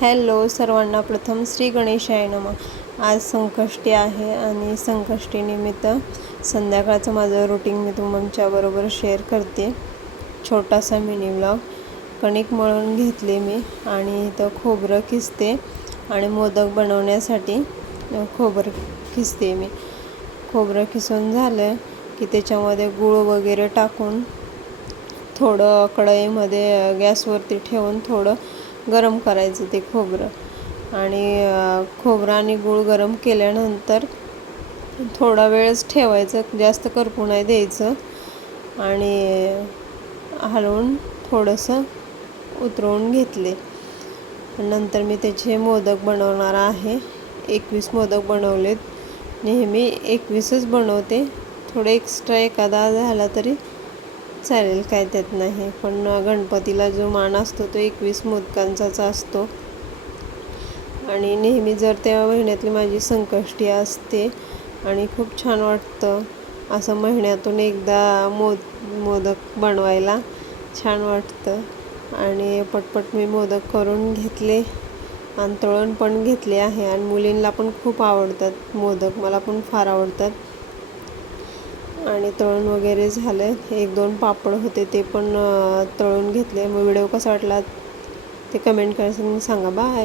Hello सर्वांना, प्रथम श्री गणेशाय नमः. आज संकष्टी आहे आणि संकष्टीनिमित्त संध्याकाळचं माझं रुटीन मी तुमच्याबरोबर शेअर करते. छोटासा मिनी व्लॉग. कणिक मळून घेतले मी आणि इथं खोबरं किसते आणि मोदक बनवण्यासाठी खोबरं किसते मी. खोबरं किसून झालं की त्याच्यामध्ये गूळ वगैरे टाकून थोडं कढईमध्ये गॅसवरती ठेवून थोडं गरम करायचं ते खोबरं. आणि खोबरं आणि गूळ गरम केल्यानंतर थोडा वेळच ठेवायचं, जास्त करपू नाही द्यायचं. आणि हलवून थोडंसं उतरवून घेतले. नंतर मी त्याचे मोदक बनवणार आहे. 21 मोदक बनवलेत. नेहमी 21च बनवते. थोडे एक्स्ट्रा एखादा झाला तरी चालेल, काय त्यात नाही. पण गणपतीला जो मान असतो तो 21 मोदकांचाच असतो. आणि नेहमी जर त्या महिन्यातली माझी संकष्टी असते आणि खूप छान वाटतं असं महिन्यातून एकदा मोदक बनवायला. छान वाटतं. आणि पटपट मी मोदक करून घेतले आणि तळून पण घेतले आहे. आणि मुलींना पण खूप आवडतात मोदक, मला पण फार आवडतात. आणि तळून वगैरे झालं. 1-2 पापड होते ते पण तळून घेतले. मग व्हिडिओ कसा वाटला ते कमेंट करून सांगा. बाय.